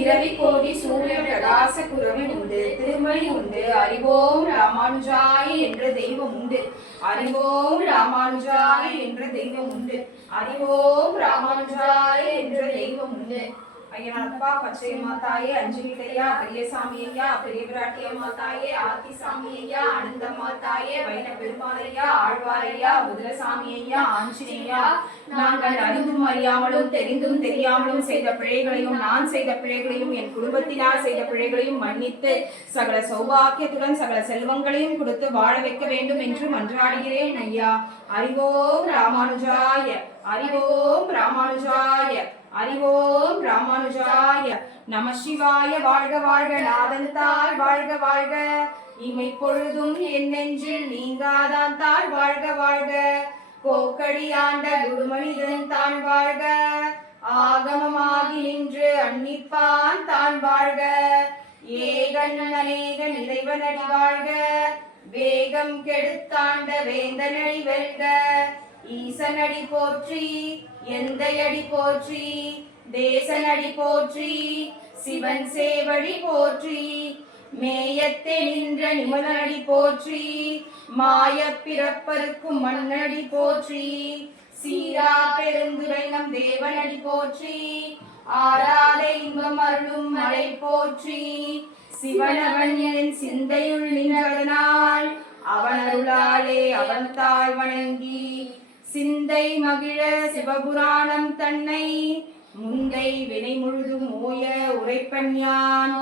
இரவி கோடி சூரிய பிரகாச குரவி உண்டு, திருமணி உண்டு, அறிவோம் ராமானுஜாய என்ற தெய்வம் உண்டு, அறிவோம் ராமானுஜாய என்ற தெய்வம் உண்டு, அறிவோம் ராமானுஜாய என்ற தெய்வம் உண்டு. ஐயனப்பா, பச்சையம்மா தாயே, அஞ்சுவிட்டையா, பெரியசாமி ஐயா, பெரிய பிராட்டியம்மா தாயே, ஆத்திசாமி ஐயா, அனந்தம்மா தாயே, வைண பெருமாளையா, ஆழ்வாரையா, முதலசாமி ஐயா, ஆஞ்சநேயா, நாங்கள் அறிந்தும் அறியாமலும் தெரிந்தும் தெரியாமலும் செய்த பிழைகளையும் நான் செய்த பிழைகளையும் என் குடும்பத்தினால் செய்த பிழைகளையும் மன்னித்து சகல சௌபாக்கியத்துடன் சகல செல்வங்களையும் கொடுத்து வாழ வைக்க வேண்டும் என்று மன்றாடுகிறேன் ஐயா. அறிவோம் ராமானுஜாய, அறிவோம் ராமானுஜாய, அறிவோம் ராமானுஜாய. நம சிவாய. வாழ்க வாழ்க நாதன் தாள் வாழ்க வாழ்க, இமை பொழுதும் என் நெஞ்சில் நீங்காதான் தாள் வாழ்க வாழ்க, கோக்கடி ஆண்ட குருமனிதன் தான் வாழ்க, ஆகமமாகி நின்று அன்னிப்பான் தான் வாழ்க, ஏகன் அநேகன் இறைவனடி வாழ்க, வேகம் கெடுத்தாண்ட வேந்தனடி வெல்க, ஈசனடி போற்றி, எந்தையடி போற்றி, தேசனடி போற்றி, சிவன் சேவடி போற்றி, மேயத்தே நின்ற நிமலனடி போற்றி, மாய பிறப்பருக்கும் மண்ணடி போற்றி, சீரா பெருந்துரை நம் தேவனடி போற்றி, ஆராத இன்பம் அருளும் மலை போற்றி, சிவனவன் என் சிந்தையுள் நின்றதனால் அவன் அருளாலே அவன் தாழ் வணங்கி சிந்தை மகிழ சிவபுராணம் தன்னை முந்தை வினை முழுதும் ஓய உரைப்பன் யான்.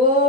ஓ